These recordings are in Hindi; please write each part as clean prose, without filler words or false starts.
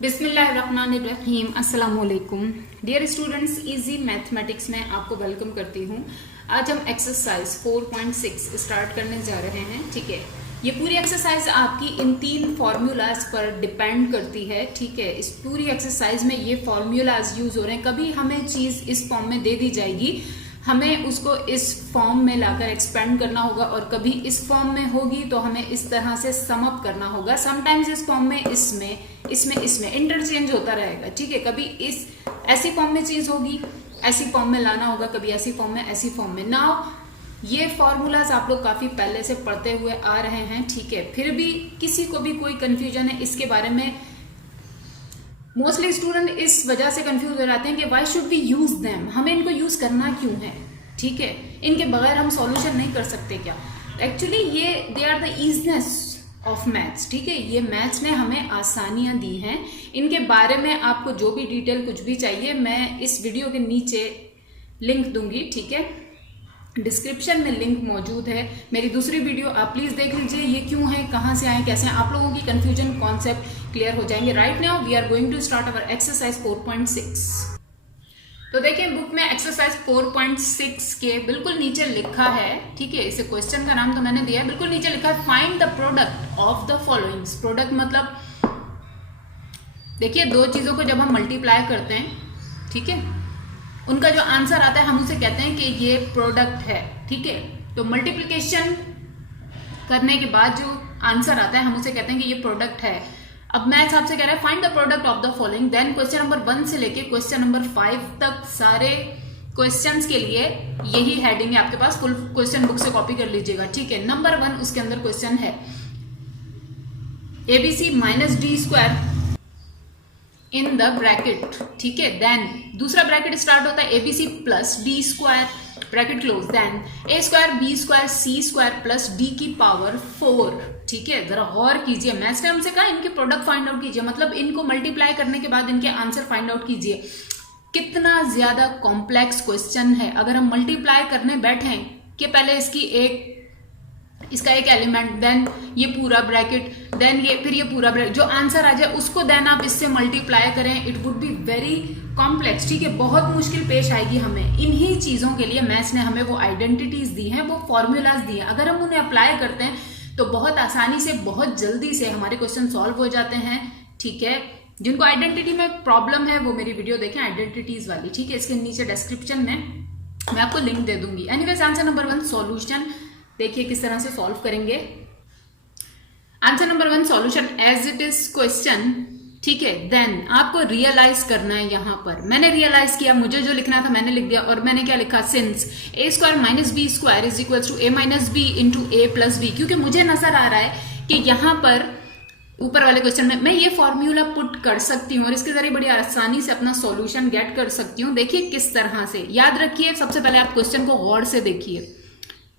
बिस्मिल्लाहिर्रहमानिर्रहीम। अस्सलाम वालेकुम डियर स्टूडेंट्स, इजी मैथमेटिक्स में आपको वेलकम करती हूँ। आज हम एक्सरसाइज 4.6 स्टार्ट करने जा रहे हैं। ठीक है, ये पूरी एक्सरसाइज आपकी इन 3 फॉर्मूलाज पर डिपेंड करती है। ठीक है, इस पूरी एक्सरसाइज में ये फॉर्मूलाज यूज हो रहे हैं। कभी हमें चीज इस फॉर्म में दे दी जाएगी, हमें उसको इस फॉर्म में लाकर एक्सपेंड करना होगा, और कभी इस फॉर्म में होगी तो हमें इस तरह से सम अप करना होगा। समटाइम्स इस फॉर्म में इसमें इंटरचेंज होता रहेगा। ठीक है, कभी इस ऐसी फॉर्म में चीज होगी, ऐसी फॉर्म में लाना होगा, कभी ऐसी फॉर्म में, ऐसी फॉर्म में। नाउ ये फॉर्मूलाज आप लोग काफी पहले से पढ़ते हुए आ रहे हैं। ठीक है, फिर भी किसी को भी कोई कंफ्यूजन है इसके बारे में, मोस्टली स्टूडेंट इस वजह से कंफ्यूज हो जाते हैं कि why should we use them, हमें इनको यूज करना क्यों है। ठीक है, इनके बगैर हम सॉल्यूशन नहीं कर सकते क्या? एक्चुअली ये they are the easiness of maths. ठीक है, ये मैथ्स ने हमें आसानियां दी हैं। इनके बारे में आपको जो भी डिटेल कुछ भी चाहिए, मैं इस वीडियो के नीचे लिंक दूंगी। ठीक है, डिस्क्रिप्शन में लिंक मौजूद है। मेरी दूसरी वीडियो आप प्लीज देख लीजिए, ये क्यों है, कहाँ से आए, कैसे हैं, आप लोगों की कंफ्यूजन कॉन्सेप्ट क्लियर हो जाएंगे। Right now we are going to start our exercise 4.6। तो देखिए, बुक में एक्सरसाइज 4.6 के बिल्कुल नीचे लिखा है। ठीक है, इसे क्वेश्चन का नाम तो मैंने दिया है, बिल्कुल नीचे लिखा है find the product of the followings. Product मतलब देखिए, दो चीजों को जब हम मल्टीप्लाई करते हैं, ठीक है, उनका जो आंसर आता है हम उसे कहते हैं कि ये प्रोडक्ट है। ठीक है, तो मल्टीप्लिकेशन करने के बाद जो आंसर आता है हम उसे कहते हैं कि ये प्रोडक्ट है। अब मैथ्स आपसे कह रहा है find the product of the following, then question number 1 से लेके क्वेश्चन नंबर 5 तक सारे क्वेश्चंस के लिए यही हेडिंग है आपके पास। फुल क्वेश्चन बुक से कॉपी कर लीजिएगा। ठीक है, नंबर 1 उसके अंदर क्वेश्चन है ABC minus D square in the bracket. ठीक है, देन दूसरा ब्रैकेट स्टार्ट होता है ABC plus D square, bracket close, then A square B square C square plus D की पावर 4। ठीक है, जरा गौर कीजिए, मैथ्स ने हमसे कहा इनके प्रोडक्ट फाइंड आउट कीजिए, मतलब इनको मल्टीप्लाई करने के बाद इनके आंसर फाइंड आउट कीजिए। कितना ज्यादा कॉम्प्लेक्स क्वेश्चन है। अगर हम मल्टीप्लाई करने बैठे कि पहले इसका एक एलिमेंट, देन ये पूरा ब्रैकेट, देन ये, फिर ये पूरा ब्रैकेट, जो आंसर आ जाए उसको देन आप इससे मल्टीप्लाई करें, it would be very complex. ठीक है, बहुत मुश्किल पेश आएगी हमें। इन्हीं चीजों के लिए मैथ्स ने हमें वो आइडेंटिटीज दी हैं, वो फॉर्मूलाज दिए हैं। अगर हम उन्हें अप्लाई करते हैं तो बहुत आसानी से, बहुत जल्दी से हमारे क्वेश्चन सॉल्व हो जाते हैं। ठीक है, जिनको आइडेंटिटी में प्रॉब्लम है वो मेरी वीडियो देखें आइडेंटिटीज वाली। ठीक है, इसके नीचे डिस्क्रिप्शन में मैं आपको लिंक दे दूंगी। एनीवेज, आंसर नंबर 1 सॉल्यूशन देखिए किस तरह से सॉल्व करेंगे। Answer number 1 solution as it is question. ठीक है, देन आपको रियलाइज करना है। यहां पर मैंने रियलाइज किया, मुझे जो लिखना था मैंने लिख दिया, और मैंने क्या लिखा, since A square minus B square is equal to A minus B into A plus B, क्योंकि मुझे नजर आ रहा है कि यहां पर ऊपर वाले क्वेश्चन में मैं ये फॉर्मूला पुट कर सकती हूँ और इसके जरिए बड़ी आसानी से अपना सॉल्यूशन गेट कर सकती हूँ। देखिए किस तरह से, याद रखिए, सबसे पहले आप क्वेश्चन को गौर से देखिए।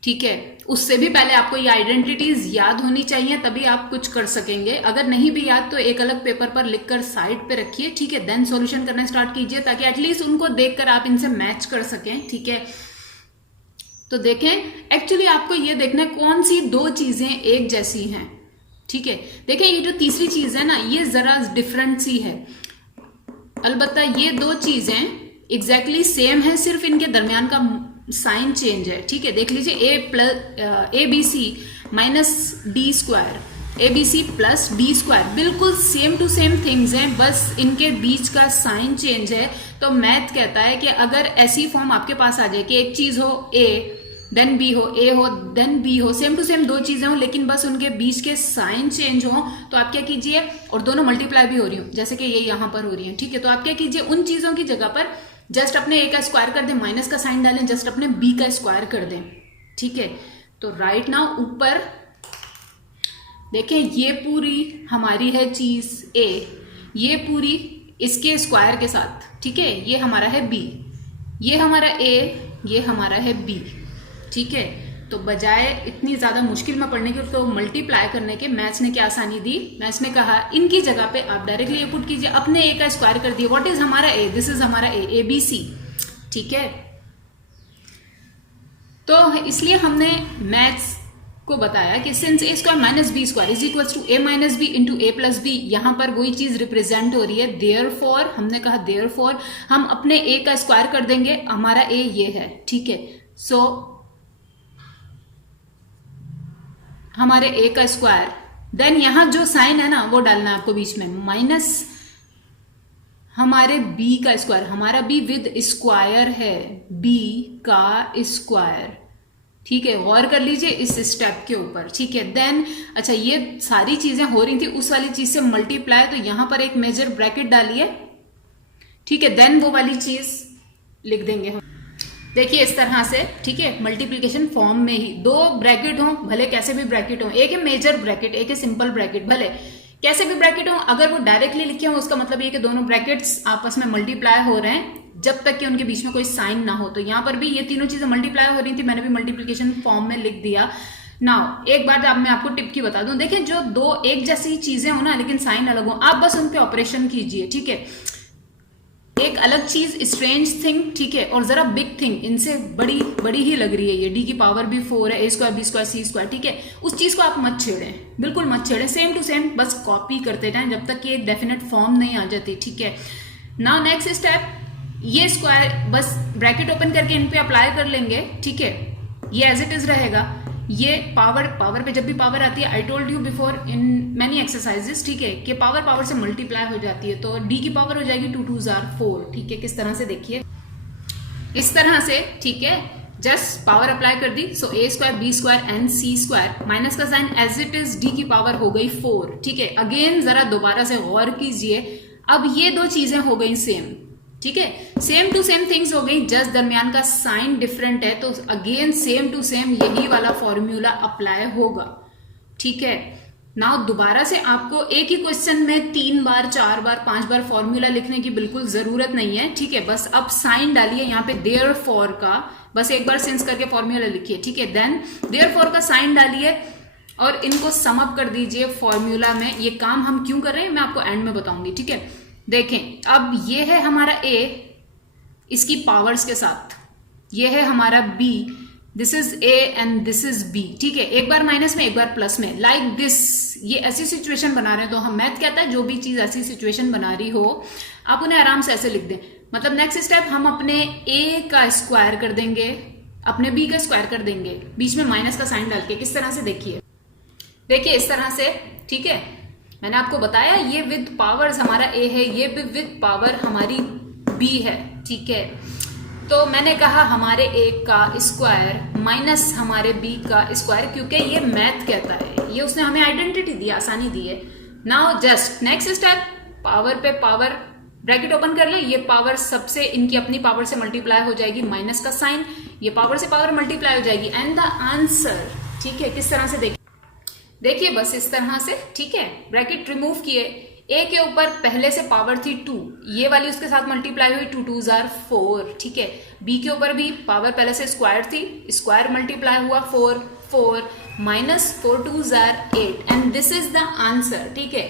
ठीक है, उससे भी पहले आपको ये आइडेंटिटीज याद होनी चाहिए, तभी आप कुछ कर सकेंगे। अगर नहीं भी याद तो एक अलग पेपर पर लिखकर साइड पे रखिए। ठीक है, देन सॉल्यूशन करना स्टार्ट कीजिए, ताकि एटलीस्ट उनको देखकर आप इनसे मैच कर सकें। ठीक है, तो देखें, एक्चुअली आपको ये देखना है कौन सी दो चीजें एक जैसी हैं। ठीक है, देखें, ये जो तीसरी चीज है ना, ये जरा डिफरेंट सी है। अलबत्ता ये दो चीजें एग्जैक्टली सेम है, सिर्फ इनके दरमियान का साइन चेंज है। ठीक है, देख लीजिए, ABC minus D square, ABC plus D square, बिल्कुल सेम टू सेम थिंग्स हैं, बस इनके बीच का साइन चेंज है। तो मैथ कहता है कि अगर ऐसी फॉर्म आपके पास आ जाए कि एक चीज हो A देन B हो, A हो देन B हो, सेम टू सेम दो चीजें हो, लेकिन बस उनके बीच के साइन चेंज हो, तो आप क्या कीजिए, और दोनों मल्टीप्लाई भी हो रही हो, जैसे कि ये यहां पर हो रही है। ठीक है, तो आप क्या कीजिए, उन चीजों की जगह पर जस्ट अपने A का स्क्वायर कर दें, माइनस का साइन डालें, जस्ट अपने B का स्क्वायर कर दें। ठीक है, तो राइट नाउ ऊपर देखें, ये पूरी हमारी है चीज A, ये पूरी इसके स्क्वायर के साथ। ठीक है, ये हमारा है B, ये हमारा A, ये हमारा है B। ठीक है, तो बजाय इतनी ज्यादा मुश्किल में पढ़ने के, उसको मल्टीप्लाई करने के, मैथ्स ने क्या आसानी दी, मैथ्स ने कहा इनकी जगह पे आप डायरेक्टली ये पुट कीजिए, अपने A का स्क्वायर कर दिए। व्हाट इज हमारा A, दिस इज हमारा A, ABC। ठीक है, तो इसलिए हमने मैथ्स को बताया कि since A square minus B square is equal to A minus B into A plus B, यहां पर वही चीज रिप्रेजेंट हो रही है। देयरफॉर हमने कहा देयरफॉर हम अपने ए का स्क्वायर कर देंगे, हमारा ए ये है, ठीक है। सो हमारे ए का स्क्वायर, देन यहां जो साइन है ना वो डालना है आपको बीच में, माइनस हमारे b का स्क्वायर, हमारा b विद स्क्वायर है, b का स्क्वायर, ठीक है। गौर कर लीजिए इस स्टेप के ऊपर, ठीक है। देन अच्छा ये सारी चीजें हो रही थी उस वाली चीज से मल्टीप्लाई, तो यहां पर एक मेजर ब्रैकेट डालिए, ठीक है। देन वो वाली चीज लिख देंगे हम, देखिए इस तरह से, ठीक है। मल्टीप्लीकेशन फॉर्म में ही दो ब्रैकेट हो, भले कैसे भी ब्रैकेट हो, एक है मेजर ब्रैकेट, एक है सिंपल ब्रैकेट, भले कैसे भी ब्रैकेट हो, अगर वो डायरेक्टली लिखे हो उसका मतलब ये कि दोनों ब्रैकेट्स आपस में मल्टीप्लाई हो रहे हैं जब तक कि उनके बीच में कोई साइन ना हो। तो यहां पर भी ये तीनों चीजें मल्टीप्लाई हो रही थी, मैंने भी मल्टीप्लीकेशन फॉर्म में लिख दिया। नाउ एक बात अब मैं आपको टिप की बता दूं, देखिए जो दो एक जैसी चीजें हो ना लेकिन साइन अलग हो, आप बस उन पे ऑपरेशन कीजिए, ठीक है। एक अलग चीज स्ट्रेंज थिंग, ठीक है, और जरा बिग थिंग, इनसे बड़ी बड़ी ही लग रही है ये, डी की पावर भी 4 है, ए स्क्वायर बी स्क्वायर सी स्क्वायर, ठीक है। उस चीज को आप मत छेड़ें, बिल्कुल मत छेड़ें, सेम टू सेम बस कॉपी करते जाएं जब तक कि एक डेफिनेट फॉर्म नहीं आ जाती, ठीक है। नाउ नेक्स्ट स्टेप, ये स्क्वायर बस ब्रैकेट ओपन करके इन पे अप्लाई कर लेंगे, ठीक है। ये एज इट इज रहेगा, ये पावर पे जब भी पावर आती है, I told you before in many exercises, ठीक है, कि पावर से मल्टीप्लाई हो जाती है, तो डी की पावर हो जाएगी 2 2 4, ठीक है। किस तरह से देखिए, इस तरह से, ठीक है, जस्ट पावर अप्लाई कर दी। So a square b square and c square, minus का sign as it is, d की पावर हो गई 4, ठीक है। अगेन जरा दोबारा से गौर कीजिए, अब ये दो चीजें हो गई सेम, ठीक है, सेम टू सेम थिंग्स हो गई, जस्ट दरमियान का साइन डिफरेंट है, तो अगेन सेम टू सेम यही वाला फॉर्मूला अप्लाई होगा, ठीक है। नाउ दोबारा से आपको एक ही क्वेश्चन में 3 बार 4 बार 5 बार फॉर्मूला लिखने की बिल्कुल जरूरत नहीं है, ठीक है। बस अब साइन डालिए यहाँ पे देयरफॉर का, बस एक बार सिंस करके फॉर्मूला लिखिए, ठीक है। देन देयरफॉर का साइन डालिए और इनको सम अप कर दीजिए फॉर्मूला में। ये काम हम क्यों कर रहे हैं मैं आपको एंड में बताऊंगी, ठीक है। देखें अब ये है हमारा a, इसकी पावर्स के साथ, ये है हमारा b, this is a and this is b, ठीक है। एक बार माइनस में एक बार प्लस में, लाइक दिस, ये ऐसी सिचुएशन बना रहे हैं, तो हम मैथ कहता है जो भी चीज ऐसी सिचुएशन बना रही हो आप उन्हें आराम से ऐसे लिख दें। मतलब नेक्स्ट स्टेप, हम अपने a का स्क्वायर कर देंगे, अपने b का स्क्वायर कर देंगे, बीच में माइनस का साइन डाल के। किस तरह से देखिए इस तरह से, ठीक है। मैंने आपको बताया ये विद पावर्स हमारा a है, ये भी विद पावर हमारी b है, ठीक है। तो मैंने कहा हमारे a का स्क्वायर माइनस हमारे b का स्क्वायर, क्योंकि ये मैथ कहता है, ये उसने हमें आइडेंटिटी दी, आसानी दी है। Now just next step, power पे पावर, ब्रैकेट ओपन कर ले, ये पावर सबसे इनकी अपनी पावर से मल्टीप्लाई हो जाएगी, माइनस का साइन, ये पावर से पावर मल्टीप्लाई हो जाएगी, एंड द आंसर, ठीक है। किस तरह से देखिए बस इस तरह से, ठीक है। ब्रैकेट रिमूव किए, ए के ऊपर पहले से पावर थी 2, ये वाली उसके साथ मल्टीप्लाई हुई, 2 2 4, ठीक है। बी के ऊपर भी पावर पहले से स्क्वायर थी, स्क्वायर मल्टीप्लाई हुआ 4 4 minus 4 2 8, and this is the answer, ठीक है।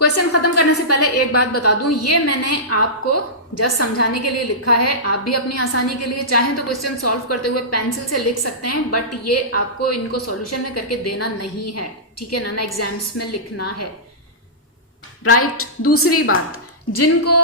क्वेश्चन खत्म करने से पहले एक बात बता दूं, ये मैंने आपको जस्ट समझाने के लिए लिखा है, आप भी अपनी आसानी के लिए चाहें तो क्वेश्चन सॉल्व करते हुए पेंसिल से लिख सकते हैं, बट ये आपको इनको सॉल्यूशन में करके देना नहीं है, ठीक है ना, एग्जाम्स में लिखना है, राइट। दूसरी बात, जिनको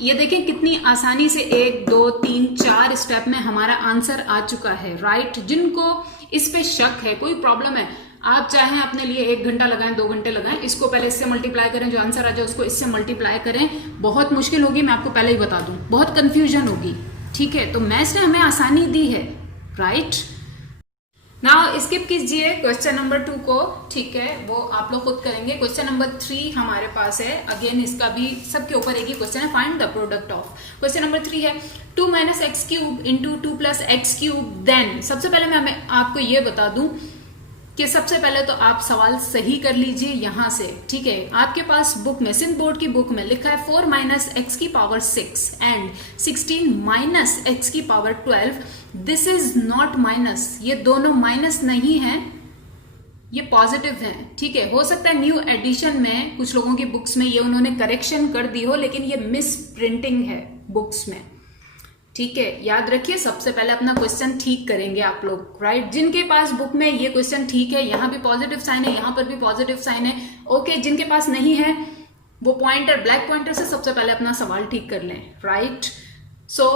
ये देखें कितनी आसानी से 1 2 3 4 स्टेप में हमारा आंसर आ चुका है, राइट। जिनको इस पे शक है, कोई प्रॉब्लम है, आप चाहें अपने लिए 1 घंटा लगाएं 2 घंटे लगाएं, इसको पहले इससे मल्टीप्लाई करें, जो आंसर आ जाए उसको इससे मल्टीप्लाई करें। बहुत मुश्किल होगी, मैं आपको पहले ही बता दूं, बहुत कंफ्यूजन होगी, ठीक है। तो मैथ्स ने हमें आसानी दी है, राइट। नाउ स्किप कीजिए क्वेश्चन नंबर 2 को, ठीक है, वो आप लोग खुद करेंगे। क्वेश्चन नंबर 3 हमारे पास है, अगेन इसका भी सबके ऊपर एक ही क्वेश्चन है, find the product of. Question number 3 है 2 - x³ इंटू 2 + x³, देन सबसे पहले मैं आपको ये बता दूं कि सबसे पहले तो आप सवाल सही कर लीजिए यहां से, ठीक है। आपके पास बुक में, सिंध बोर्ड की बुक में लिखा है 4 - x⁻6 and 16 - x⁻12, this is not minus, ये दोनों माइनस नहीं है, ये पॉजिटिव है, ठीक है। हो सकता है न्यू एडिशन में कुछ लोगों की बुक्स में ये उन्होंने करेक्शन कर दी हो, लेकिन ये मिस प्रिंटिंग है बुक्स में, ठीक है, याद रखिए सबसे पहले अपना क्वेश्चन ठीक करेंगे आप लोग, राइट। जिनके पास बुक में ये क्वेश्चन ठीक है, यहाँ भी पॉजिटिव साइन है, यहाँ पर भी पॉजिटिव साइन है, ओके। जिनके पास नहीं है वो पॉइंटर, ब्लैक पॉइंटर से सबसे पहले अपना सवाल ठीक कर लें, राइट। सो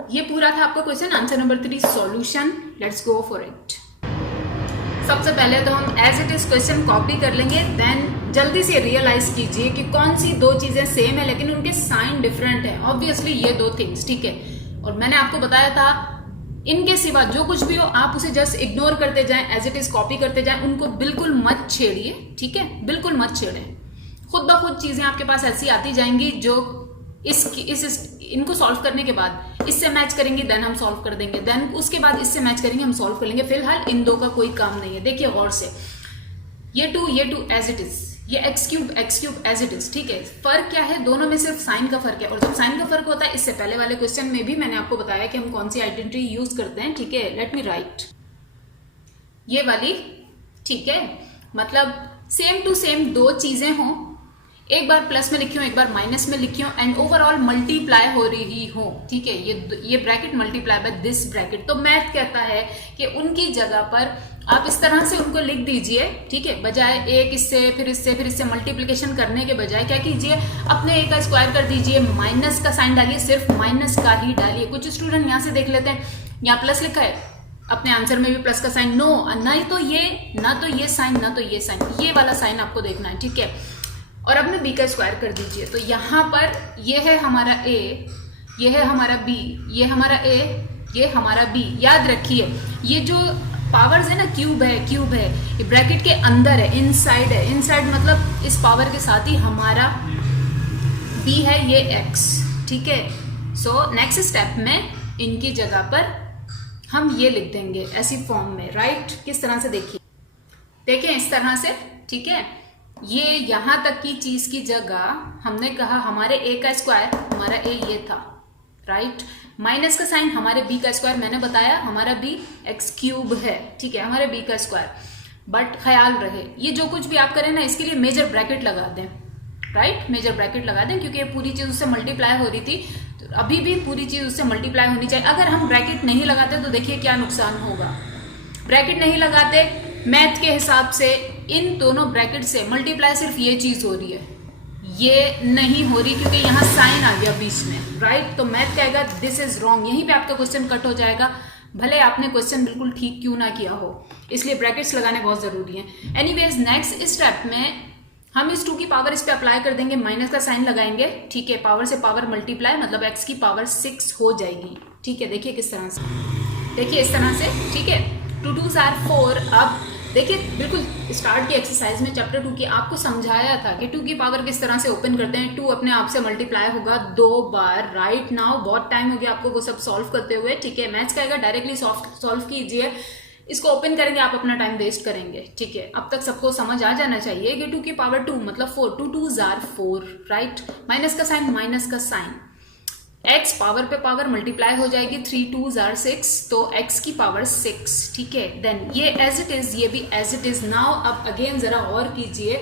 ये पूरा था आपका question. Answer number 3 solution, let's go for it. सबसे पहले तो हम as it is question copy कर लेंगे, देन जल्दी से रियलाइज कीजिए कि कौन सी दो चीजें सेम है लेकिन उनके साइन डिफरेंट है। ऑब्वियसली ये दो थिंग्स, ठीक है। और मैंने आपको बताया था इनके सिवा जो कुछ भी हो आप उसे जस्ट इग्नोर करते जाएं, एज इट इज कॉपी करते जाएं, उनको बिल्कुल मत छेड़िए, ठीक है, बिल्कुल मत छेड़ें। खुद ब खुद चीजें आपके पास ऐसी आती जाएंगी जो इनको सॉल्व करने के बाद इससे मैच करेंगे, देन हम सॉल्व कर देंगे, देन उसके बाद इससे मैच करेंगे, हम सॉल्व कर लेंगे। फिलहाल इन दो का कोई काम नहीं है। देखिए गौर से, ये टू एज इट इज, ये X cube as it is, ठीक है। फर्क क्या है, दोनों में सिर्फ साइन का फर्क है। और जब साइन का फर्क होता है, इससे पहले वाले क्वेश्चन में भी मैंने आपको बताया कि हम कौन सी आइडेंटिटी यूज करते हैं, ठीक है। लेट मी राइट, ये वाली, ठीक है। मतलब सेम टू सेम दो चीजें हों, एक बार प्लस में लिखी हो, एक बार माइनस में लिखी हो, एंड ओवरऑल मल्टीप्लाई हो रही हो, ठीक है। ये bracket multiply by this bracket. तो मैथ कहता है कि उनकी जगह पर आप इस तरह से उनको लिख दीजिए, ठीक है। बजाय एक इससे फिर इससे मल्टीप्लिकेशन करने के बजाय क्या कीजिए, अपने ए का स्क्वायर कर दीजिए, माइनस का साइन डालिए, सिर्फ माइनस का ही डालिए। कुछ स्टूडेंट यहाँ से देख लेते हैं, यहाँ प्लस लिखा है, अपने आंसर में भी प्लस का साइन, नो, ना तो ये साइन, ये वाला साइन आपको देखना है, ठीक है। और अब मैं बी का स्क्वायर कर दीजिए। तो यहाँ पर ये है हमारा ए, ये है हमारा बी, ये हमारा ए, ये हमारा बी। याद रखिए ये जो पावर्स है ना, क्यूब है, ये ब्रैकेट के अंदर है, इनसाइड मतलब इस पावर के साथ ही हमारा बी है, ये एक्स, ठीक है। सो नेक्स्ट स्टेप में इनकी जगह पर हम ये लिख देंगे ऐसी फॉर्म में, राइट। किस तरह से देखिए इस तरह से, ठीक है। ये यहां तक की चीज की जगह हमने कहा हमारे ए का स्क्वायर, हमारा ए ये था, राइट। माइनस का साइन, हमारे बी का स्क्वायर, मैंने बताया हमारा बी एक्स क्यूब है, ठीक है, हमारे बी का स्क्वायर। बट ख्याल रहे ये जो कुछ भी आप करें ना, इसके लिए मेजर ब्रैकेट लगा दें, राइट। मेजर ब्रैकेट लगा दें, क्योंकि ये पूरी चीज उससे मल्टीप्लाई हो रही थी, तो अभी भी पूरी चीज उससे मल्टीप्लाई होनी चाहिए। अगर हम ब्रैकेट नहीं लगाते तो देखिए क्या नुकसान होगा। ब्रैकेट नहीं लगाते, मैथ के हिसाब से इन दोनों ब्रैकेट से मल्टीप्लाई सिर्फ ये चीज हो रही है, ये नहीं हो रही, क्योंकि यहाँ साइन आ गया बीच में, राइट। तो मैथ कहेगा दिस इज रॉन्ग, यहीं पे आपका क्वेश्चन कट हो जाएगा, भले आपने क्वेश्चन बिल्कुल ठीक क्यों ना किया हो। इसलिए ब्रैकेट्स लगाने बहुत जरूरी हैं। एनीवेज नेक्स्ट स्टेप में हम इस 2 की पावर इस पे अप्लाई कर देंगे, माइनस का साइन लगाएंगे, ठीक है। पावर से पावर मल्टीप्लाई, मतलब x की पावर 6 हो जाएगी, ठीक है। देखिए किस तरह से, देखिए इस तरह से, ठीक है। 2 2s are 4। अब देखिए बिल्कुल स्टार्ट की एक्सरसाइज में चैप्टर 2 की आपको समझाया था कि 2 की पावर किस तरह से ओपन करते हैं। 2 अपने आप से मल्टीप्लाई होगा 2 बार, राइट। नाउ बहुत टाइम हो गया आपको वो सब सॉल्व करते हुए, ठीक है। मैथ्स कहेगा डायरेक्टली सॉल्व कीजिए, इसको ओपन करेंगे आप अपना टाइम वेस्ट करेंगे, ठीक है। अब तक सबको समझ आ जाना चाहिए कि 2 की पावर 2 मतलब 4, 2 2s are 4, राइट। माइनस का साइन, x पावर पे पावर मल्टीप्लाई हो जाएगी, 3 2s are 6, तो x की पावर 6, ठीक है। देन ये एज इट इज, ये भी एज इट इज। नाउ अब अगेन जरा और कीजिए,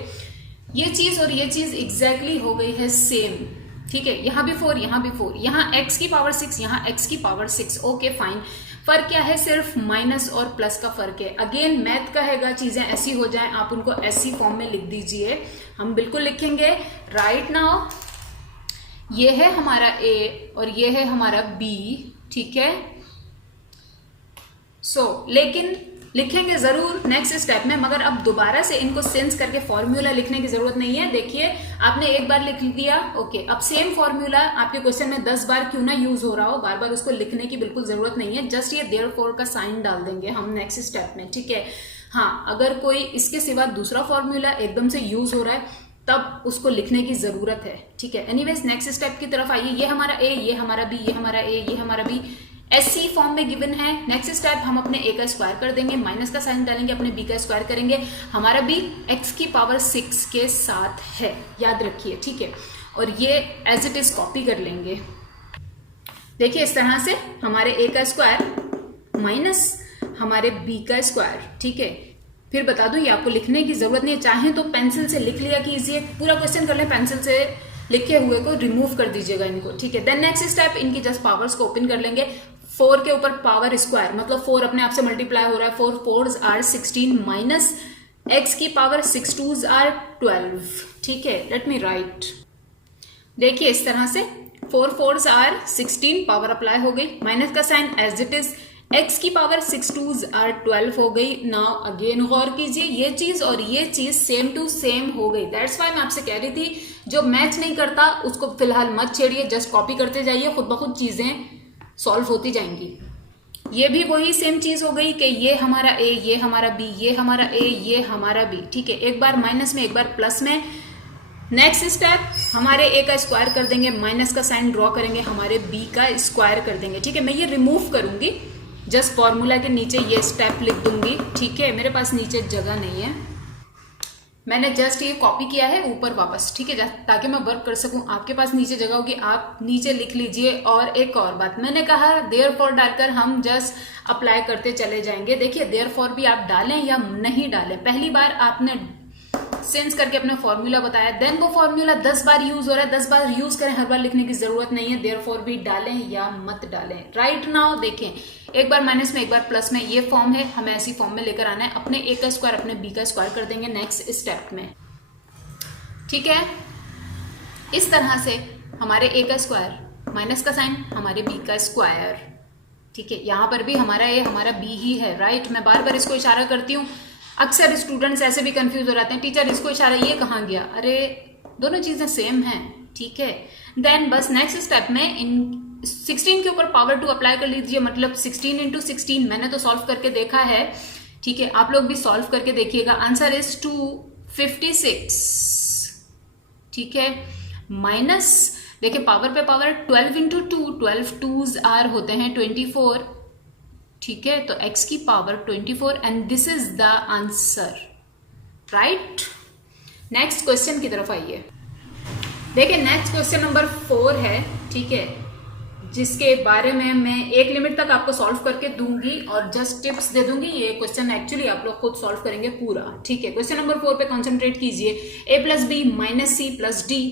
ये चीज और ये चीज एग्जैक्टली हो गई है सेम, ठीक है। यहाँ भी 4, यहाँ भी 4, यहाँ x की पावर 6, यहाँ x की पावर 6, ओके फाइन। फर्क क्या है, सिर्फ माइनस और प्लस का फर्क है। अगेन मैथ कहेगा चीजें ऐसी हो जाएं, आप उनको ऐसी फॉर्म में लिख दीजिए, हम बिल्कुल लिखेंगे। राइट नाउ ये है हमारा a और ये है हमारा b, ठीक है। लेकिन लिखेंगे जरूर नेक्स्ट स्टेप में, मगर अब दोबारा से इनको सेंस करके फॉर्मूला लिखने की जरूरत नहीं है। देखिए आपने एक बार लिख दिया, ओके। अब सेम फॉर्मूला आपके क्वेश्चन में 10 बार क्यों ना यूज हो रहा हो, बार बार उसको लिखने की बिल्कुल जरूरत नहीं है। जस्ट ये देयरफॉर का साइन डाल देंगे हम नेक्स्ट स्टेप में, ठीक है। हाँ, अगर कोई इसके सिवा दूसरा फॉर्मूला एकदम से यूज हो रहा है तब उसको लिखने की जरूरत है, ठीक है। एनीवेज नेक्स्ट स्टेप की तरफ आइए। ये हमारा a, ये हमारा b, ये हमारा a, ये हमारा b, ऐसी फॉर्म में गिवन है। नेक्स्ट स्टेप हम अपने a का स्क्वायर कर देंगे, माइनस का साइन डालेंगे, अपने b का स्क्वायर करेंगे। हमारा b x की पावर 6 के साथ है, याद रखिए, ठीक है। और ये एज इट इज कॉपी कर लेंगे। देखिए इस तरह से हमारे a का स्क्वायर माइनस हमारे b का स्क्वायर, ठीक है। फिर बता दूं ये आपको लिखने की जरूरत नहीं है, चाहे तो पेंसिल से लिख लिया कीजिए, पूरा क्वेश्चन कर ले पेंसिल से, लिखे हुए को रिमूव कर दीजिएगा इनको, ठीक है। देन नेक्स्ट स्टेप, इनकी जस्ट पावर्स को ओपन कर लेंगे। 4 के ऊपर पावर स्क्वायर, मतलब 4 अपने आप से मल्टीप्लाई हो रहा है, 4 4s आर 16 माइनस x की पावर 6 2s आर 12, ठीक है। लेट मी राइट, देखिए इस तरह से 4 4s आर 16, पावर अप्लाई हो गई, माइनस का sign as it is, x की पावर 6 2s आर 12 हो गई। नाउ अगेन गौर कीजिए, ये चीज और ये चीज सेम टू सेम हो गई। दैट्स वाई मैं आपसे कह रही थी जो मैच नहीं करता उसको फिलहाल मत छेड़िए, जस्ट कॉपी करते जाइए, खुद ब खुद चीजें सॉल्व होती जाएंगी। ये भी वही सेम चीज हो गई कि ये हमारा a, ये हमारा b, ये हमारा a, ये हमारा b, ठीक है। एक बार माइनस में, एक बार प्लस में। नेक्स्ट स्टेप, हमारे a का स्क्वायर कर देंगे, माइनस का साइन ड्रॉ करेंगे, हमारे b का स्क्वायर कर देंगे, ठीक है। मैं ये रिमूव करूंगी, जस्ट फॉर्मूला के नीचे ये स्टेप लिख दूंगी, ठीक है। मेरे पास नीचे जगह नहीं है, मैंने जस्ट ये कॉपी किया है ऊपर वापस, ठीक है, ताकि मैं वर्क कर सकूं। आपके पास नीचे जगह होगी, आप नीचे लिख लीजिए। और एक और बात, मैंने कहा देयरफॉर डालकर हम जस्ट अप्लाई करते चले जाएंगे। देखिए देयरफॉर भी आप डालें या नहीं डालें, पहली बार आपने सेंस करके अपना फॉर्मूला बताया, देन वो फॉर्मूला 10 बार यूज हो रहा है, 10 बार यूज करें, हर बार लिखने की जरूरत नहीं है। देयरफॉर भी डालें या मत डालें। राइट नाउ देखें, एक बार माइनस में, एक बार प्लस में, ये फॉर्म है, हमें ऐसी फॉर्म में लेकर आना है। अपने a का स्क्वायर अपने b का स्क्वायर कर देंगे नेक्स्ट स्टेप में, ठीक है। इस तरह से हमारे a का स्क्वायर माइनस का साइन हमारे b का स्क्वायर, ठीक है। यहां पर भी हमारा a हमारा b ही है, राइट। मैं बार बार इसको इशारा करती हूँ, अक्सर स्टूडेंट्स ऐसे भी कंफ्यूज हो जाते हैं, टीचर इसको इशारा ये कहाँ गया, अरे दोनों चीजें सेम हैं, ठीक है। देन बस नेक्स्ट स्टेप में इन 16 के ऊपर पावर 2 अप्लाई कर लीजिए, मतलब 16 इंटू 16 मैंने तो सॉल्व करके देखा है, ठीक है। आप लोग भी सॉल्व करके देखिएगा। आंसर इज 256, ठीक है। माइनस देखिए पावर पे पावर, 12 इंटू 2, 12 2s आर होते हैं 24, ठीक है। तो x की power 24 and this is the answer, right. Next question की तरफ आइए। देखिए नेक्स्ट क्वेश्चन नंबर 4 है, ठीक है, जिसके बारे में मैं एक लिमिट तक आपको सॉल्व करके दूंगी और जस्ट टिप्स दे दूंगी। ये क्वेश्चन एक्चुअली आप लोग खुद सॉल्व करेंगे पूरा, ठीक है। क्वेश्चन नंबर 4 पे कॉन्सेंट्रेट कीजिए। a plus B minus C plus D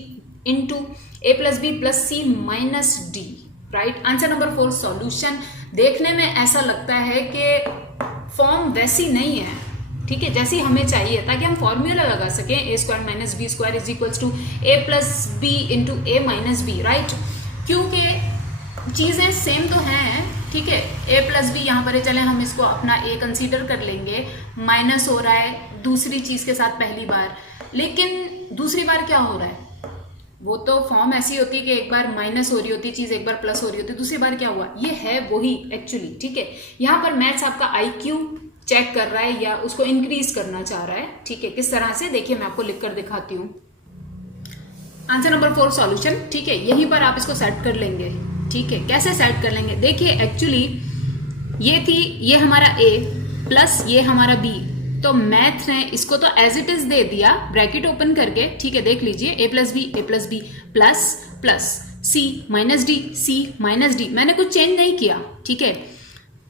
into A plus B plus C minus D, right. Answer number 4 solution. देखने में ऐसा लगता है कि फॉर्म वैसी नहीं है, ठीक है, जैसी हमें चाहिए, ताकि हम फॉर्मूला लगा सकें a square minus B square is equals to a plus B into A minus B, right. क्योंकि चीजें सेम तो हैं, ठीक है। a प्लस बी यहाँ पर चले, हम इसको अपना a कंसीडर कर लेंगे, माइनस हो रहा है दूसरी चीज के साथ पहली बार, लेकिन दूसरी बार क्या हो रहा है, वो तो फॉर्म ऐसी होती है कि एक बार माइनस हो रही होती है चीज, एक बार प्लस हो रही होती है, दूसरी बार क्या हुआ, ये है वही एक्चुअली, ठीक है। यहाँ पर मैथ्स आपका IQ चेक कर रहा है या उसको इंक्रीज करना चाह रहा है, ठीक है। किस तरह से, देखिए मैं आपको लिखकर दिखाती हूँ। आंसर नंबर 4 सॉल्यूशन, ठीक है। यहीं पर आप इसको सेट कर लेंगे, ठीक है। कैसे सेट कर लेंगे, देखिए एक्चुअली ये थी, ये हमारा a प्लस ये हमारा b, तो मैथ ने इसको तो एज इट इज दे दिया ब्रैकेट ओपन करके, ठीक है। देख लीजिए a plus B plus plus c minus D, मैंने कुछ चेंज नहीं किया, ठीक है।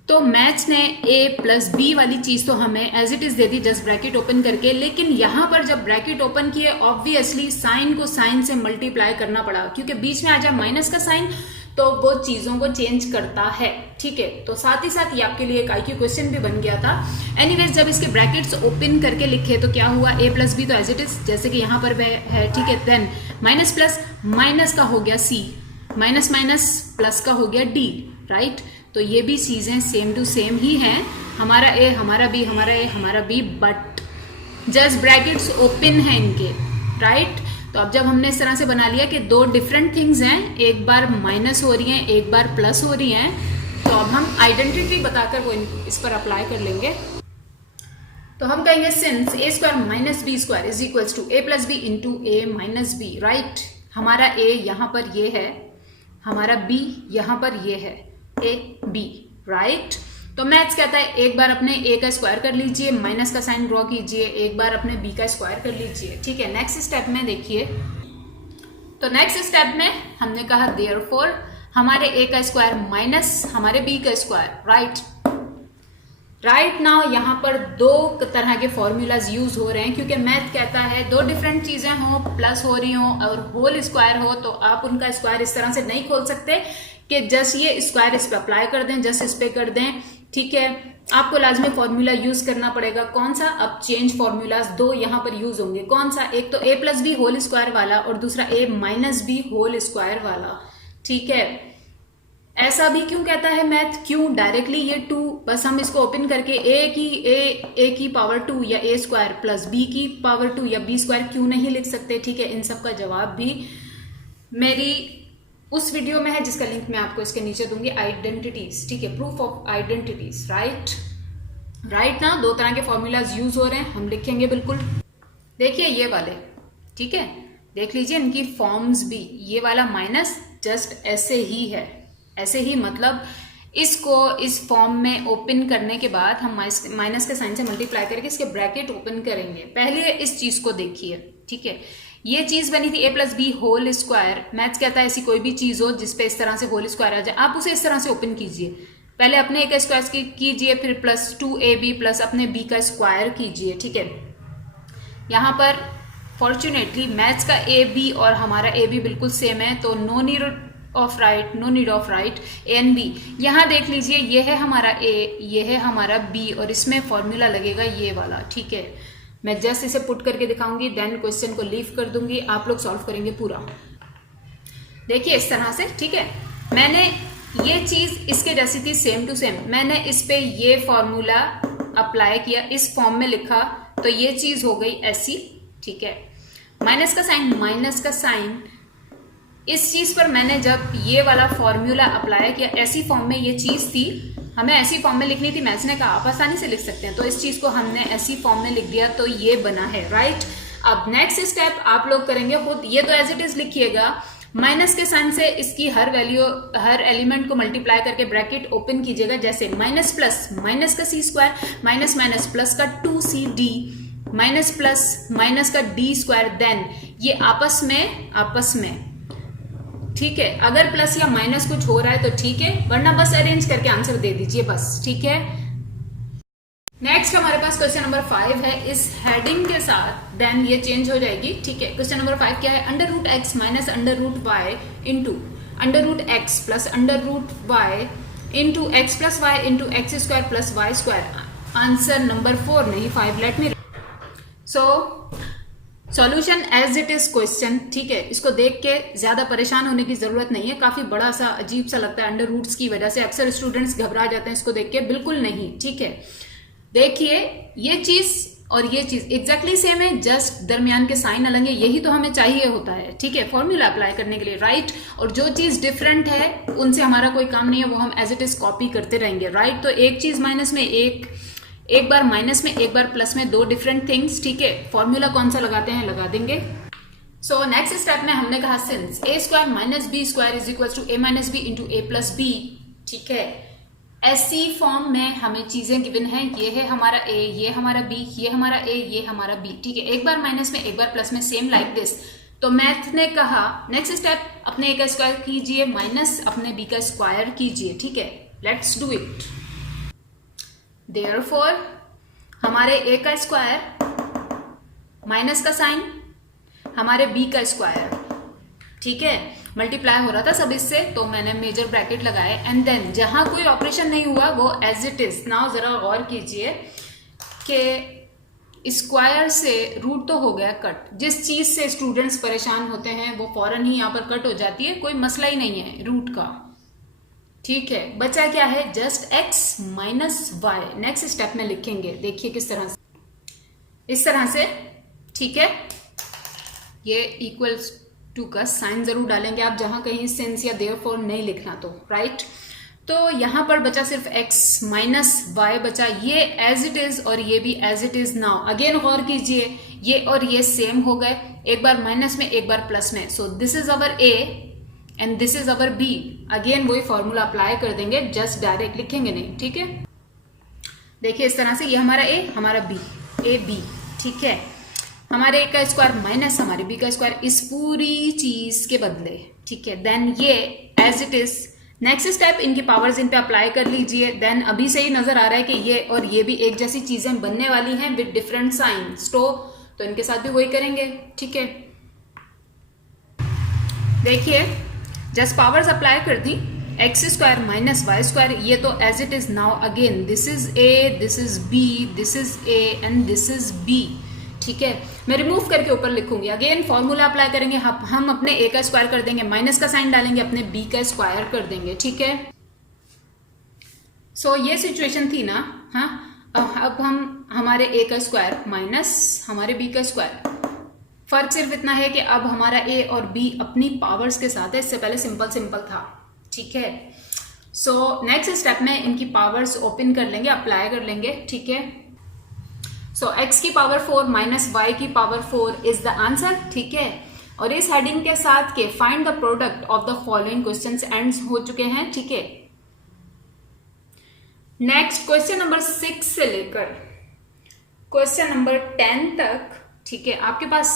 तो मैथ्स ने a प्लस बी वाली चीज तो हमें एज इट इज दे दी जस्ट ब्रैकेट ओपन करके, लेकिन यहां पर जब ब्रैकेट ओपन किए ऑब्वियसली साइन को साइन से मल्टीप्लाई करना पड़ा, क्योंकि बीच में आ जाए माइनस का साइन तो वो चीजों को चेंज करता है, ठीक है। तो साथ ही साथ ये आपके लिए एक IQ क्वेश्चन भी बन गया था। एनीवेज जब इसके ब्रैकेट्स ओपन करके लिखे तो क्या हुआ, a प्लस बी तो एज इट इज जैसे कि यहाँ पर है, ठीक है। देन माइनस प्लस माइनस का हो गया c, माइनस माइनस प्लस का हो गया d, राइट। तो ये भी चीजें सेम टू सेम ही हैं, हमारा a हमारा b हमारा a हमारा b, but just brackets open है इनके, राइट। तो अब जब हमने इस तरह से बना लिया कि दो डिफरेंट थिंग्स हैं, एक बार माइनस हो रही हैं, एक बार प्लस हो रही हैं, तो अब हम आइडेंटिटी बताकर वो इस पर अप्लाई कर लेंगे। तो हम कहेंगे since a square minus B square is equals to a plus B into A minus B, right. हमारा a यहाँ पर ये है, हमारा b यहाँ पर ये है, a b, राइट। तो मैथ्स कहता है एक बार अपने a का स्क्वायर कर लीजिए, माइनस का साइन ड्रॉ कीजिए, एक बार अपने b का स्क्वायर कर लीजिए, ठीक है। नेक्स्ट स्टेप में देखिए, तो नेक्स्ट स्टेप में हमने कहा देयरफॉर हमारे a का स्क्वायर माइनस हमारे b का स्क्वायर, राइट। राइट नाउ यहाँ पर दो तरह के फॉर्मूलाज यूज हो रहे हैं, क्योंकि मैथ कहता है दो डिफरेंट चीजें हो, प्लस हो रही हो और होल स्क्वायर हो, तो आप उनका स्क्वायर इस तरह से नहीं खोल सकते कि जस्ट ये स्क्वायर इस पे अप्लाई कर दें, जस्ट इस पे कर दें, ठीक है। आपको लाजमी फॉर्मूला यूज करना पड़ेगा। कौन सा? अब चेंज फॉर्मूलाज दो यहाँ पर यूज होंगे। कौन सा? एक तो a plus B whole square वाला और दूसरा a minus B whole square वाला, ठीक है। ऐसा भी क्यों कहता है मैथ? क्यों डायरेक्टली ये टू, बस हम इसको ओपन करके a की पावर 2 या a स्क्वायर प्लस b की पावर 2 या b स्क्वायर क्यों नहीं लिख सकते, ठीक है। इन सब का जवाब भी मेरी उस वीडियो में है जिसका लिंक मैं आपको इसके नीचे दूंगी, आइडेंटिटीज, ठीक है, प्रूफ ऑफ आइडेंटिटीज, राइट ना। दो तरह के फॉर्मूलाज यूज हो रहे हैं, हम लिखेंगे बिल्कुल। देखिए ये वाले, ठीक है, देख लीजिए इनकी फॉर्म्स भी। ये वाला माइनस जस्ट ऐसे ही है, ऐसे ही, मतलब इसको इस फॉर्म में ओपन करने के बाद हम माइनस के साइन से मल्टीप्लाई करके इसके ब्रैकेट ओपन करेंगे। पहले इस चीज को देखिए, ठीक है। ये चीज बनी थी a plus B whole square. Maths कहता है ऐसी कोई भी चीज हो जिसपे इस तरह से होल स्क्वायर आ जाए, आप उसे इस तरह से ओपन कीजिए। पहले अपने a का स्क्वायर कीजिए, फिर प्लस 2ab प्लस अपने b का स्क्वायर कीजिए, ठीक है। यहाँ पर फॉर्चुनेटली मैथ्स का a b और हमारा a b बिल्कुल सेम है, तो no need of right a and b। यहाँ देख लीजिए ये है हमारा a, ये है हमारा b और इसमें फॉर्मूला लगेगा ये वाला, ठीक है। मैं जस्ट इसे पुट करके दिखाऊंगी, देन क्वेश्चन को लीव कर दूंगी, आप लोग सॉल्व करेंगे पूरा। देखिए इस तरह से, ठीक है। मैंने ये चीज इसके जैसी थी, सेम टू सेम, मैंने इस पे ये फॉर्मूला अप्लाई किया, इस फॉर्म में लिखा, तो ये चीज हो गई ऐसी, ठीक है। माइनस का साइन, इस चीज पर मैंने जब ये वाला फॉर्मूला अप्लाई किया, ऐसी फॉर्म में ये चीज थी, हमें ऐसी फॉर्म में लिखनी थी। मैथ्स ने कहा आप आसानी से लिख सकते हैं, तो इस चीज को हमने ऐसी फॉर्म में लिख दिया, तो ये बना है, राइट। अब नेक्स्ट स्टेप आप लोग करेंगे खुद, ये तो एज इट इज लिखिएगा। माइनस के साइन से इसकी हर वैल्यू, हर एलिमेंट को मल्टीप्लाई करके ब्रैकेट ओपन कीजिएगा, जैसे माइनस प्लस माइनस का सी स्क्वायर, माइनस माइनस प्लस का 2cd, माइनस प्लस माइनस का d स्क्वायर, देन ये आपस में, ठीक है। अगर प्लस या माइनस कुछ हो रहा है तो ठीक है, वरना बस अरेंज करके आंसर दे दीजिए बस, ठीक है। नेक्स्ट हमारे पास क्वेश्चन नंबर 5 है इस हेडिंग के साथ, देन ये चेंज हो जाएगी, ठीक है। क्वेश्चन नंबर 5 क्या है? Under root X minus under root Y into under root X plus under root Y into X plus Y into X square plus Y square. Answer number 4 नहीं 5, let me solution as it is question, ठीक है। इसको देख के ज्यादा परेशान होने की जरूरत नहीं है, काफी बड़ा सा अजीब सा लगता है अंडर रूट्स की वजह से, अक्सर स्टूडेंट्स घबरा जाते हैं इसको देख के, बिल्कुल नहीं, ठीक है। देखिए ये चीज और ये चीज एग्जैक्टली सेम है, जस्ट दरमियान के साइन अलग है, यही तो हमें चाहिए होता है, ठीक है, फॉर्मूला अप्लाई करने के लिए, राइट। और जो चीज डिफरेंट है उनसे हमारा कोई काम नहीं है, वो हम एज इट इज कॉपी करते रहेंगे, राइट। तो एक चीज माइनस में, एक बार माइनस में, एक बार प्लस में, दो डिफरेंट थिंग्स, ठीक है। फॉर्मूला कौन सा लगाते हैं, लगा देंगे। सो नेक्स्ट स्टेप में हमने कहा since a square minus B square is equal to a minus B into a plus B, ठीक है। ऐसी फॉर्म में हमें चीजें गिवन है, ये है हमारा a, ये हमारा b, ये हमारा a, ये हमारा b, ठीक है। एक बार माइनस में, एक बार प्लस में, सेम लाइक दिस। तो मैथ ने कहा नेक्स्ट स्टेप अपने a का स्क्वायर कीजिए माइनस अपने b का स्क्वायर कीजिए, ठीक है। Let's do it. देयरफॉर हमारे a का स्क्वायर माइनस का साइन हमारे b का स्क्वायर, ठीक है, मल्टीप्लाई हो रहा था सब इससे, तो मैंने मेजर ब्रैकेट लगाए एंड देन जहां कोई ऑपरेशन नहीं हुआ वो एज इट इज। नाउ जरा गौर कीजिए कि स्क्वायर से रूट तो हो गया कट, जिस चीज से स्टूडेंट्स परेशान होते हैं वो फौरन ही यहाँ पर कट हो जाती है, कोई मसला ही नहीं है रूट का, ठीक है। बचा क्या है? Just x minus Y. Next step में लिखेंगे, देखिए किस तरह से, इस तरह से, ठीक है। ये इक्वल्स टू का साइन जरूर डालेंगे आप, जहां कहीं सिंस या देयरफॉर नहीं लिखना तो, राइट। तो यहां पर बचा सिर्फ x माइनस वाई बचा, ये एज इट इज और ये भी as it is. Now again गौर कीजिए, ये और ये सेम हो गए, एक बार माइनस में, एक बार प्लस में। So this is our a and this is our b। Again वही फॉर्मूला अप्लाई कर देंगे, जस्ट डायरेक्ट लिखेंगे नहीं, ठीक है। देखिए इस तरह से, ये हमारा a, हमारा b, a b, ठीक है। हमारे a का स्क्वायर माइनस हमारे b का स्क्वायर, इस पूरी चीज के बदले, ठीक है। देन ये as it is next step, इनकी पावर्स इन पे अप्लाई कर लीजिए। देन अभी से ही नजर आ रहा है कि ये और ये भी एक जैसी चीजें बनने वाली हैं विद डिफरेंट साइंस, तो इनके साथ भी वही करेंगे। ठीक है, देखिए जस्ट पावर्स अप्लाई कर दी, x square minus y square, ये तो as it is now again this is a, this is b, this is a and this is b. ठीक है, मैं रिमूव करके ऊपर लिखूंगी, अगेन फॉर्मूला अप्लाई करेंगे, हम अपने ए का स्क्वायर कर देंगे, माइनस का साइन डालेंगे, अपने बी का स्क्वायर कर देंगे। ठीक है, सो ये सिचुएशन थी ना। हाँ, अब हम हमारे ए का स्क्वायर माइनस हमारे बी का स्क्वायर, फर्क सिर्फ इतना है कि अब हमारा ए और बी अपनी पावर्स के साथ है, इससे पहले सिंपल था। ठीक है, सो नेक्स्ट स्टेप में इनकी पावर्स ओपन कर लेंगे, अप्लाई कर लेंगे। ठीक है, सो x की पावर 4 माइनस वाई की पावर 4 इज द आंसर। ठीक है, और इस हेडिंग के साथ के find the product of the following questions ends हो चुके हैं। ठीक है, नेक्स्ट क्वेश्चन नंबर 6 से लेकर क्वेश्चन नंबर 10 तक। ठीक है, आपके पास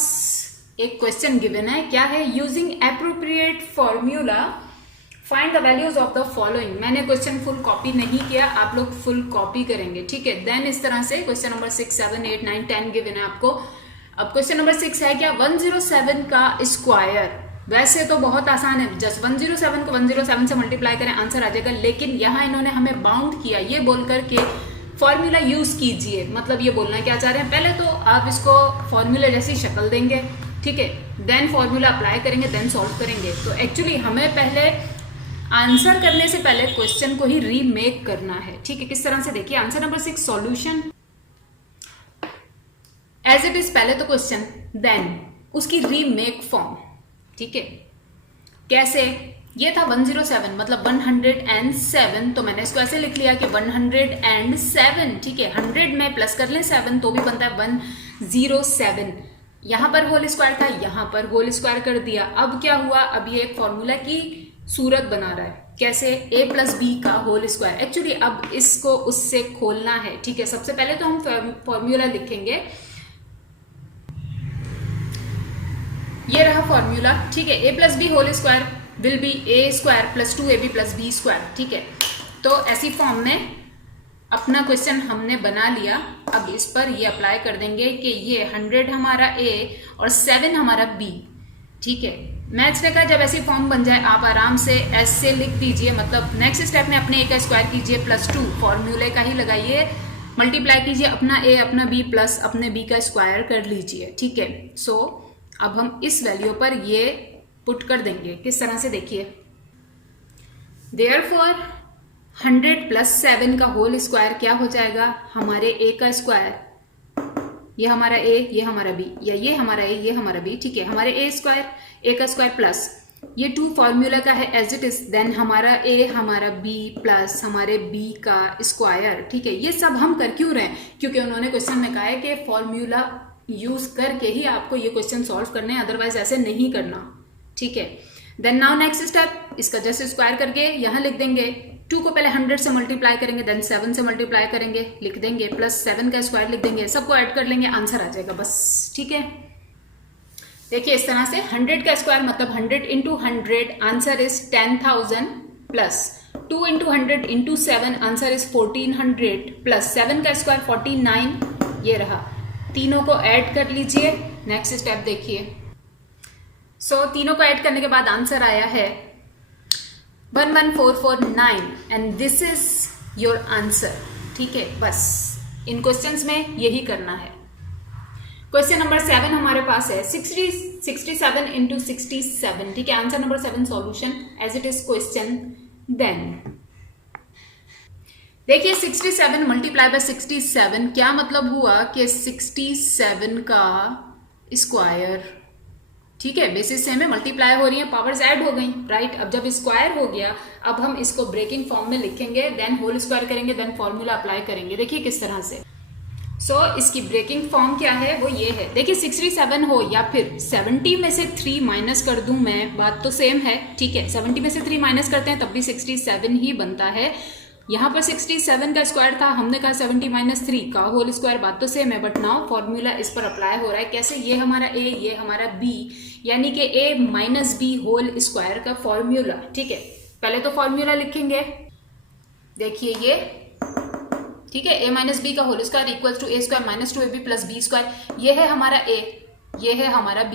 एक क्वेश्चन गिवन है, क्या है, using appropriate formula find the values of the following. मैंने क्वेश्चन फुल कॉपी नहीं किया, आप लोग फुल कॉपी करेंगे। ठीक है, देन इस तरह से क्वेश्चन नंबर 6, 7, 8, 9, 10 गिवन है आपको। अब क्वेश्चन नंबर 6 है क्या, 107 का स्क्वायर। वैसे तो बहुत आसान है, जस्ट 107 को 107 से मल्टीप्लाई करें, आंसर आ जाएगा। लेकिन यहाँ इन्होंने हमें बाउंड किया, ये बोल करके फॉर्मूला यूज कीजिए, मतलब ये बोलना क्या चाह रहे हैं, पहले तो आप इसको फॉर्मूला जैसी शक्ल देंगे। ठीक है, देन फॉर्मूला अप्लाई करेंगे, देन सॉल्व करेंगे। तो एक्चुअली हमें पहले आंसर करने से पहले क्वेश्चन को ही रीमेक करना है। ठीक है, किस तरह से, देखिए answer number 6 solution as it is, पहले तो क्वेश्चन देन उसकी रीमेक फॉर्म। ठीक है, कैसे, ये था 107 मतलब 107, तो मैंने इसको ऐसे लिख लिया कि 107। ठीक है, 100 में प्लस कर लें 7 तो भी बनता है 107। यहां पर होल स्क्वायर था, यहां पर होल स्क्वायर कर दिया। अब क्या हुआ, अब ये एक फॉर्मूला की सूरत बना रहा है, कैसे, a प्लस बी का होल स्क्वायर। एक्चुअली अब इसको उससे खोलना है। ठीक है, सबसे पहले तो हम फॉर्मूला लिखेंगे, ये रहा फॉर्मूला। ठीक है, a plus B whole square will be a square plus 2ab plus b square. ठीक है, तो ऐसी फॉर्म में अपना क्वेश्चन हमने बना लिया। अब इस पर ये अप्लाई कर देंगे कि ये 100 हमारा a और 7 हमारा b। ठीक है, मैथ्स ने कहा जब ऐसी फॉर्म बन जाए आप आराम से ऐसे लिख दीजिए, मतलब नेक्स्ट स्टेप में अपने a का स्क्वायर कीजिए प्लस 2, फॉर्मूले का ही लगाइए, मल्टीप्लाई कीजिए अपना a अपना b प्लस अपने b का स्क्वायर कर लीजिए। ठीक है, सो अब हम इस वैल्यू पर ये पुट कर देंगे, किस तरह से, देखिए देयरफॉर 100 प्लस 7 का होल स्क्वायर क्या हो जाएगा, हमारे a का स्क्वायर, ये हमारा a, ये हमारा b, या ये हमारा a, ये हमारा b। ठीक है, हमारे a स्क्वायर, a का स्क्वायर प्लस ये 2 फॉर्मूला का है एज इट इज, देन हमारा a हमारा b प्लस हमारे b का स्क्वायर। ठीक है, ये सब हम कर क्यों रहे हैं, क्योंकि उन्होंने क्वेश्चन में कहा है कि फॉर्मूला यूज करके ही आपको ये क्वेश्चन सॉल्व करने हैं, अदरवाइज ऐसे नहीं करना। ठीक है, देन नाउ नेक्स्ट स्टेप, इसका जस्ट स्क्वायर करके यहाँ लिख देंगे, 2 को पहले 100 से मल्टीप्लाई करेंगे, देन 7 से मल्टीप्लाई करेंगे, लिख देंगे, प्लस 7 का स्क्वायर लिख देंगे, सबको ऐड कर लेंगे, आंसर आ जाएगा बस। ठीक है, देखिए इस तरह से 100 का स्क्वायर मतलब 100 into 100, answer is 10,000 plus 2 into 100 into 7, answer is 1400 plus 7 का स्क्वायर 49, ये रहा, तीनों को ऐड कर लीजिए। नेक्स्ट स्टेप देखिए, सो तीनों को ऐड करने के बाद आंसर आया है 11449 and this is your answer. ठीक है, बस इन क्वेश्चंस में यही करना है। क्वेश्चन नंबर 7 हमारे पास है 67 इंटू 67। ठीक है, answer number 7 solution as it is question. Then देखिए 67 मल्टीप्लाई बाय 67 क्या मतलब हुआ कि 67 का स्क्वायर। ठीक है, बेसिस सेम है, मल्टीप्लाई हो रही है, पावर्स ऐड हो गई, राइट। अब जब स्क्वायर हो गया, अब हम इसको ब्रेकिंग फॉर्म में लिखेंगे, देन होल स्क्वायर करेंगे, देन फॉर्मूला अप्लाई करेंगे। देखिए किस तरह से, सो इसकी ब्रेकिंग फॉर्म क्या है, वो ये है। देखिए 67 हो या फिर 70 में से 3 माइनस कर दूं मैं, बात तो सेम है। ठीक है, 70 में से 3 माइनस करते हैं तब भी 67 ही बनता है। यहाँ पर 67 का स्क्वायर था, हमने कहा 70 माइनस 3 का होल स्क्वायर, बात तो सेम है, बट नाउ फॉर्मूला इस पर अप्लाई हो रहा है। कैसे, ये हमारा a, ये हमारा b, यानी कि a minus B whole square का फॉर्मूला। ठीक है, पहले तो फॉर्मूला लिखेंगे, देखिए ये, ठीक है, a माइनस बी का whole square equal to a square minus 2ab plus B square. ये है हमारा a, ये है हमारा b,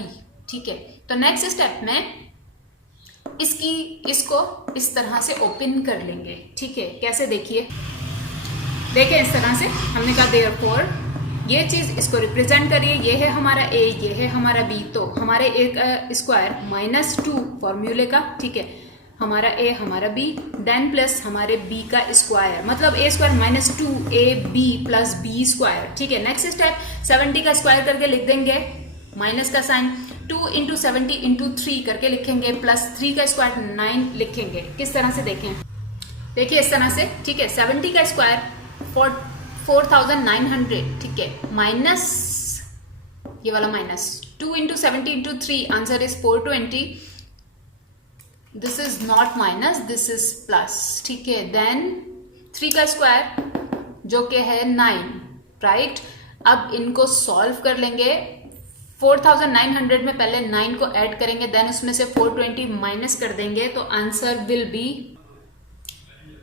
ठीक है। तो नेक्स्ट स्टेप में इसको इस तरह से ओपन कर लेंगे, ठीक है। कैसे, देखिए, देखें इस तरह से हमने कहा देयरफॉर ये चीज इसको रिप्रेजेंट करिए, ये है हमारा a, ये है हमारा b। तो हमारे a का स्क्वायर माइनस 2 फॉर्मूले का, ठीक है, हमारा a हमारा b, देन प्लस हमारे b का स्क्वायर, मतलब a square minus 2ab plus b square, ठीक है। नेक्स्ट स्टेप 70 का स्क्वायर करके लिख देंगे, माइनस का साइन, 2 इंटू 70 इंटू 3 करके लिखेंगे, प्लस 3 का स्क्वायर 9 लिखेंगे। किस तरह से देखें, देखिए इस तरह से, ठीक है। 70 का स्क्वायर 4900, ठीक है, माइनस ये वाला minus 2 into 70 into 3, answer is 420। This is not minus, this is plus, ठीक है। देन 3 का स्क्वायर जो कि है 9, राइट। अब इनको सॉल्व कर लेंगे, 4900 में पहले 9 को ऐड करेंगे, देन उसमें से 420 माइनस कर देंगे, तो आंसर विल बी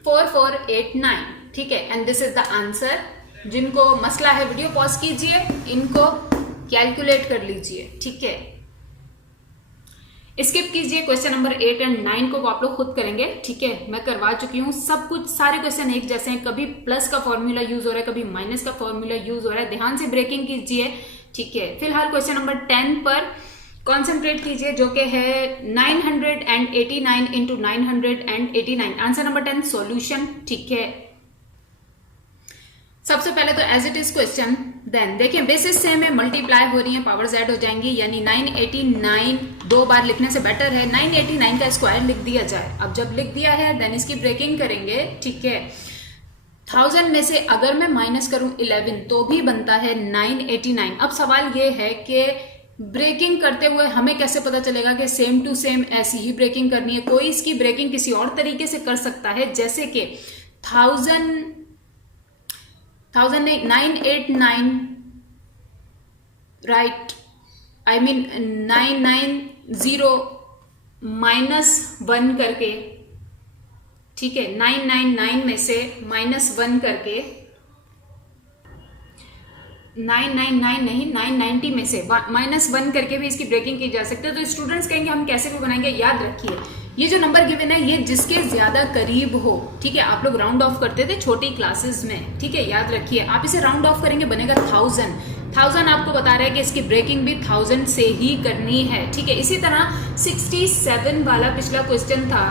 4489, ठीक है। And this is the answer. जिनको मसला है वीडियो पॉज कीजिए, इनको कैलकुलेट कर लीजिए, ठीक है। स्किप कीजिए क्वेश्चन नंबर 8 एंड 9 को, वो आप लोग खुद करेंगे, ठीक है। मैं करवा चुकी हूं सब कुछ, सारे क्वेश्चन एक जैसे हैं, कभी प्लस का फॉर्मूला यूज हो रहा है, कभी माइनस का फॉर्मूला यूज हो रहा है, ध्यान से ब्रेकिंग कीजिए, ठीक है। फिलहाल क्वेश्चन नंबर 10 पर कॉन्सेंट्रेट कीजिए, जो कि है 989 इंटू 989, आंसर नंबर 10 सॉल्यूशन, ठीक है। सबसे पहले तो as it is question, then देखिए बेसिस से में मल्टीप्लाई हो रही है, पावर्स ऐड हो जाएंगी, यानी 989 दो बार लिखने से बेटर है 989 का स्क्वायर लिख दिया जाए। अब जब लिख दिया है देन इसकी ब्रेकिंग करेंगे, ठीक है। 1000 में से अगर मैं माइनस करूं 11 तो भी बनता है 989। अब सवाल ये है कि ब्रेकिंग करते हुए हमें कैसे पता चलेगा कि सेम टू सेम ऐसी ही ब्रेकिंग करनी है। कोई इसकी ब्रेकिंग किसी और तरीके से कर सकता है, जैसे कि 989, राइट, आई मीन 990 माइनस 1 करके, ठीक है, 999 में से माइनस 1 करके, 999 नहीं 990 में से माइनस 1 करके भी इसकी ब्रेकिंग की जा सकती है। तो स्टूडेंट्स कहेंगे हम कैसे भी बनाएंगे, याद रखिए ये जो नंबर गिवन है ये जिसके ज्यादा करीब हो, ठीक है। आप लोग राउंड ऑफ करते थे छोटी क्लासेस में, ठीक है, याद रखिए। आप इसे राउंड ऑफ करेंगे बनेगा 1000 आपको बता रहा है कि इसकी ब्रेकिंग भी 1000 से ही करनी है, ठीक है। इसी तरह 67 वाला पिछला क्वेश्चन था,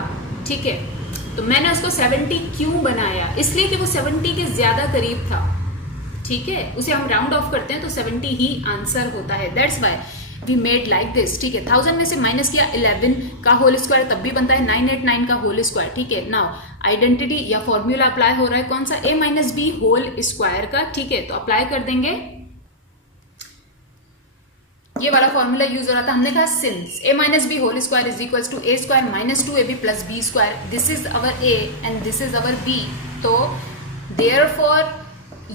ठीक है, तो मैंने उसको 70 क्यों बनाया, इसलिए कि वो 70 के ज्यादा करीब था, ठीक है। उसे हम राउंड ऑफ करते हैं तो 70 ही आंसर होता है, that's why we made like this, ठीक है। 1000 में से माइनस किया 11 का होल स्क्वायर, तब भी बनता है 989 का होल स्क्वायर, ठीक है। नाउ आइडेंटिटी या फॉर्मूला अप्लाई हो रहा है कौन सा, a minus B whole square का, ठीक है। तो अप्लाई कर देंगे, ये वाला फॉर्मूला यूज हो रहा था, हमने कहा since a minus B whole square is equals to a square minus 2ab plus b square, this is our a and this is our b। तो देयरफॉर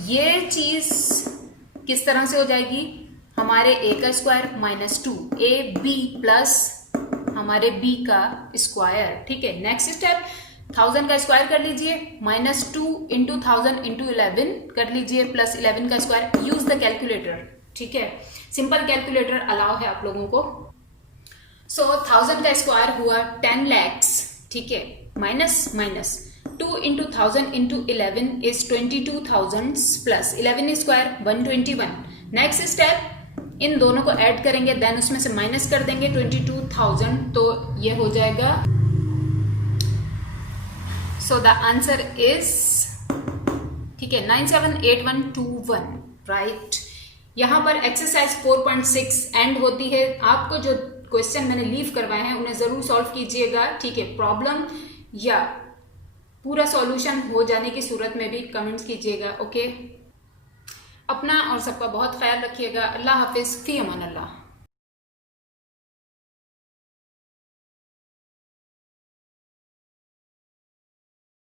ये चीज किस तरह से हो जाएगी, हमारे a का स्क्वायर माइनस 2ab प्लस हमारे b का स्क्वायर, ठीक है। नेक्स्ट स्टेप 1000 का स्क्वायर कर लीजिए, माइनस 2 इंटू 1000 इंटू 11 कर लीजिए, प्लस 11 का स्क्वायर, यूज द कैलकुलेटर, ठीक है। सिंपल कैलकुलेटर अलाउ है आप लोगों को। सो 1000 का स्क्वायर हुआ 10 lakhs, ठीक है, minus 2 into 1000 into 11 is 22,000 plus 11 square 121। Next step in दोनों को ऐड करेंगे, देन उसमें से माइनस कर देंगे 22,000, तो ये हो जाएगा, सो द आंसर इज, ठीक है, 978121, राइट। यहां पर एक्सरसाइज 4.6 एंड होती है। आपको जो क्वेश्चन मैंने लीव करवाए हैं उन्हें जरूर सॉल्व कीजिएगा, ठीक है। प्रॉब्लम या पूरा सॉल्यूशन हो जाने की सूरत में भी कमेंट्स कीजिएगा, ओके। अपना और सबका बहुत ख्याल रखिएगा। अल्लाह हाफिज, फी अमान अल्लाह।